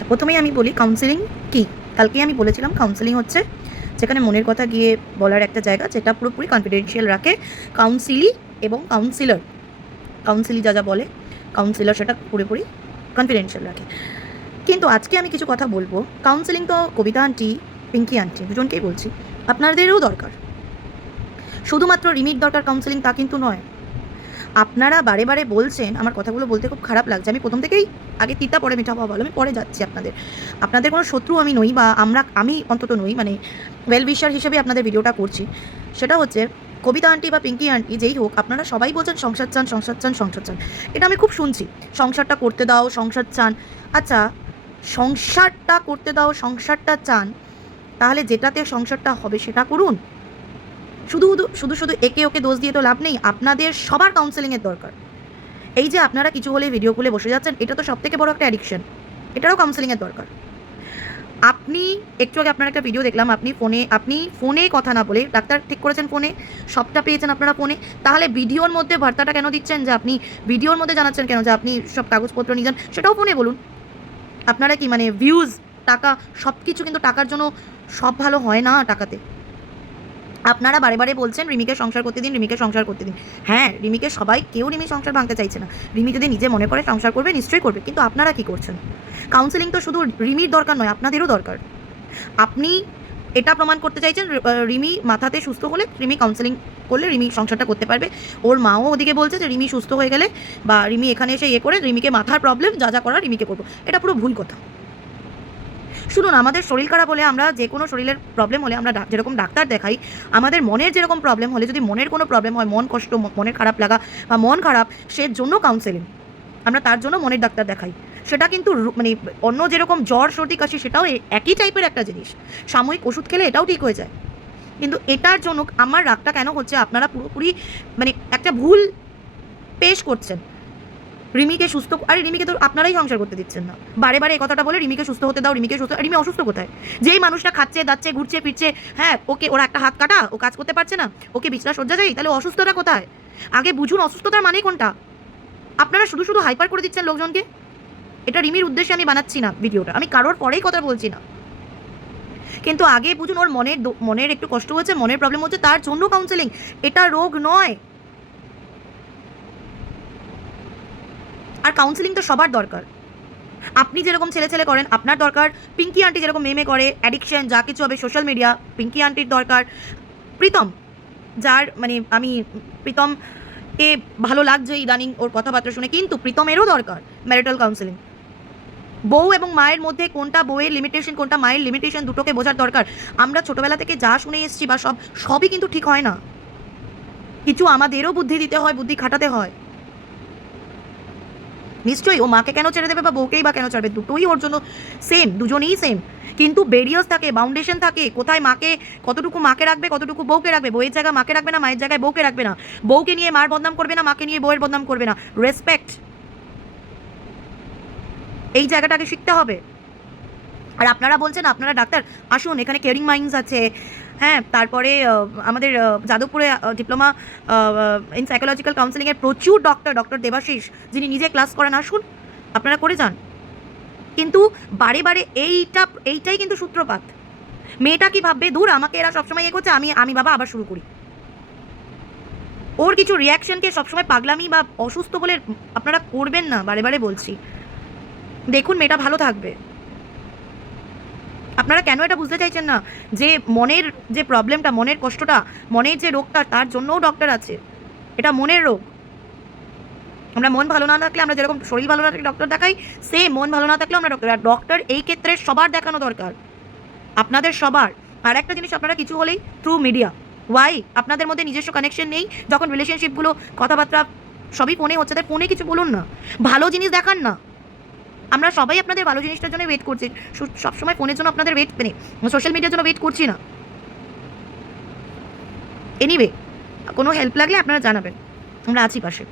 আচ্ছা, প্রথমেই আমি বলি কাউন্সেলিং কী। কালকেই আমি বলেছিলাম কাউন্সেলিং হচ্ছে যেখানে মনের কথা গিয়ে বলার একটা জায়গা, যেটা পুরোপুরি কনফিডেন্সিয়াল রাখে কাউন্সিলি এবং কাউন্সিলর। কাউন্সিলি যা যা বলে, কাউন্সিলর সেটা পুরোপুরি কনফিডেন্সিয়াল রাখে। কিন্তু আজকে আমি কিছু কথা বলবো। কাউন্সেলিং তো কবিতা আন্টি, পিঙ্কি আন্টি দুজনকেই বলছি, আপনাদেরও দরকার। শুধুমাত্র রিমির দরকার কাউন্সেলিং তা কিন্তু নয়। আপনারা বারে বারে বলছেন, আমার কথাগুলো বলতে খুব খারাপ লাগছে, আমি প্রথম থেকেই আগে তিতা পরে মিঠা পাওয়া ভালো, আমি পরে যাচ্ছি। আপনাদের কোনো শত্রু আমি নই, বা আমি অন্তত নই, মানে ওয়েল উইশার হিসেবে আপনাদের ভিডিওটা করছি। সেটা হচ্ছে কবিতা আন্টি বা পিঙ্কি আন্টি যেই হোক, আপনারা সবাই বলছেন সংসার চান, সংসার চান, সংসার চান। এটা আমি খুব শুনছি, সংসারটা করতে দাও, সংসার চান। আচ্ছা, সংসারটা করতে দাও, সংসারটা চান, তাহলে যেটাতে সংসারটা হবে সেটা করুন। শুধু শুধু শুধু একে ওকে দোষ দিয়ে তো লাভ নেই। আপনাদের সবার কাউন্সেলিংয়ের দরকার। এই যে আপনারা কিছু হলে ভিডিও খুলে বসে যাচ্ছেন, এটা তো সবথেকে বড় একটা অ্যাডিকশন। এটারও কাউন্সেলিংয়ের দরকার। আপনি একটু আগে আপনার একটা ভিডিও দেখলাম, আপনি ফোনে কথা না বলে, ডাক্তার ঠিক করেছেন ফোনে, সবটা পেয়েছেন আপনারা ফোনে, তাহলে ভিডিওর মধ্যে বার্তাটা কেন দিচ্ছেন, যে আপনি ভিডিওর মধ্যে জানাচ্ছেন কেন যে আপনি সব কাগজপত্র নিয়ে যান, সেটাও ফোনে বলুন। আপনারা কি মানে ভিউজ, টাকা, সব কিছু কিন্তু টাকার জন্য সব ভালো হয় না টাকাতে। আপনারা বারে বারে বলছেন রিমিকে সংসার করতে দিন, রিমিকে সংসার করতে দিন। হ্যাঁ, রিমিকে কেউ রিমি সংসার ভাঙতে চাইছে না। রিমি যদি নিজে মনে করে সংসার করবে, নিশ্চয়ই করবে। কিন্তু আপনারা কি করছেন? কাউন্সেলিং তো শুধু রিমির দরকার নয়, আপনাদেরও দরকার। আপনি এটা প্রমাণ করতে চাইছেন রিমি মাথাতে সুস্থ হলে, রিমি কাউন্সেলিং করলে রিমি সংসারটা করতে পারবে। ওর মাও ওদিকে বলছে যে রিমি সুস্থ হয়ে গেলে, বা রিমি এখানে এসে করে রিমিকে মাথার প্রবলেম যা যা করার রিমিকে করবো। এটা পুরো ভুল কথা। শুনুন, আমাদের শরীর খারাপ হলে, আমরা যে কোনো শরীরের প্রবলেম হলে আমরা যেরকম ডাক্তার দেখাই, আমাদের মনের যেরকম প্রবলেম হলে, যদি মনের কোনো প্রবলেম হয়, মন কষ্ট, মনের খারাপ লাগা বা মন খারাপ, সে জন্য কাউন্সেলিং, আমরা তার জন্য মনের ডাক্তার দেখাই। সেটা কিন্তু মানে অন্য যেরকম জ্বর, সর্দি, কাশি, সেটাও একই টাইপের একটা জিনিস। সাময়িক ওষুধ খেলে এটাও ঠিক হয়ে যায়। কিন্তু এটার জন্য আমার রাগটা কেন হচ্ছে, আপনারা পুরোপুরি মানে একটা ভুল পেশ করছেন। রিমিকে সুস্থ, আরে রিমিকে তো আপনারাই সংসার করতে দিচ্ছেন না। বারে বারে এই কথাটা বলে রিমিকে সুস্থ হতে দাও, রিমিকে সুস্থ। রিমি অসুস্থ কোথায়? যেই মানুষটা খাচ্ছে, দাচ্ছে, ঘুরছে ফিরছে, হ্যাঁ, ওরা একটা হাত কাটা, ও কাজ করতে পারছে না, ওকে বিছনা সজ্জা যাই, তাহলে অসুস্থতা কোথায়? আগে বুঝুন অসুস্থতার মানে কোনটা। আপনারা শুধু শুধু হাইপার করে দিচ্ছেন লোকজনকে। এটা রিমির উদ্দেশ্যে আমি বানাচ্ছি না ভিডিওটা, আমি কারোর পরেই কথা বলছি না। কিন্তু আগে বুঝুন, ওর মনের একটু কষ্ট হচ্ছে, মনের প্রবলেম হচ্ছে, তার জন্য কাউন্সেলিং। এটা রোগ নয়। আর কাউন্সেলিং তো সবার দরকার। আপনি যেরকম ছেলে করেন আপনার দরকার, পিঙ্কি আন্টি যেরকম মেমে করে, অ্যাডিকশন যা কিছু হবে সোশ্যাল মিডিয়া, পিঙ্কি আন্টির দরকার। প্রীতম, যার মানে আমি প্রীতম এ ভালো লাগছে ইদানিং ওর কথাবার্তা শুনে, কিন্তু প্রীতমেরও দরকার ম্যারিটাল কাউন্সেলিং। বউ এবং মায়ের মধ্যে কোনটা বউয়ের লিমিটেশন, কোনটা মায়ের লিমিটেশন, দুটোকে বোঝার দরকার। আমরা ছোটোবেলা থেকে যা শুনে এসেছি বা সবই কিন্তু ঠিক হয় না। কিছু আমাদেরও বুদ্ধি দিতে হয়, বুদ্ধি খাটাতে হয়। নিশ্চয়ই ও মাকে কেন ছেড়ে দেবে বা বউকেই বা কেন ছাড়বে, দুটোই ওর জন্য সেম, দুজনেই সেম। কিন্তু ব্যারিয়ার্স থাকে, বাউন্ডেশন থাকে, কোথায় মাকে, কতটুকু মাকে রাখবে, কতটুকু বউকে রাখবে। বউয়ের জায়গায় মাকে রাখবে না, মায়ের জায়গায় বউকে রাখবে না। বউকে নিয়ে মার বদনাম করবে না, মাকে নিয়ে বউয়ের বদনাম করবে না। রেসপেক্ট, এই জায়গাটাকে শিখতে হবে। আর আপনারা বলছেন আপনারা ডাক্তার, আসুন এখানে কেয়ারিং মাইন্ডস আছে। হ্যাঁ, তারপরে আমাদের যাদবপুরে ডিপ্লোমা ইন সাইকোলজিক্যাল কাউন্সেলিংয়ের প্রচুর ডক্টর দেবাশিস, যিনি নিজে ক্লাস করেন, আসুন আপনারা করে যান। কিন্তু বারে বারে এইটাই কিন্তু সূত্রপাত। মেয়েটা কি ভাববে, দূর আমাকে এরা সবসময় করছে, আমি বাবা আবার শুরু করি। ওর কিছু রিয়াকশনকে সবসময় পাগলামি বা অসুস্থ বলে আপনারা করবেন না, বারে বারে বলছি। দেখুন মেয়েটা ভালো থাকবে। আপনারা কেন এটা বুঝতে চাইছেন না যে মনের যে প্রবলেমটা, মনের কষ্টটা, মনের যে রোগটা, তার জন্যও ডক্টর আছে। এটা মনের রোগ। আমরা মন ভালো না থাকলে, আমরা যেরকম শরীর ভালো না থাকলে ডক্টর দেখাই, সেম মন ভালো না থাকলেও আমরা ডক্টর এই ক্ষেত্রে সবার দেখানো দরকার, আপনাদের সবার। আর একটা জিনিস, আপনারা কিছু হলেই থ্রু মিডিয়া, ওয়াই আপনাদের মধ্যে নিজস্ব কানেকশন নেই? যখন রিলেশনশিপগুলো, কথাবার্তা সবই ফোনে হচ্ছে, তাই ফোনে কিছু বলুন না, ভালো জিনিস দেখান না। আমরা সবাই আপনাদের ভালো জিনিসটার জন্য ওয়েট করছি, সবসময় ফোনের জন্য আপনাদের ওয়েট, মানে সোশ্যাল মিডিয়ার জন্য ওয়েট করছি না। এনিওয়ে, কোনো হেল্প লাগলে আপনারা জানাবেন, আমরা আছি পাশে।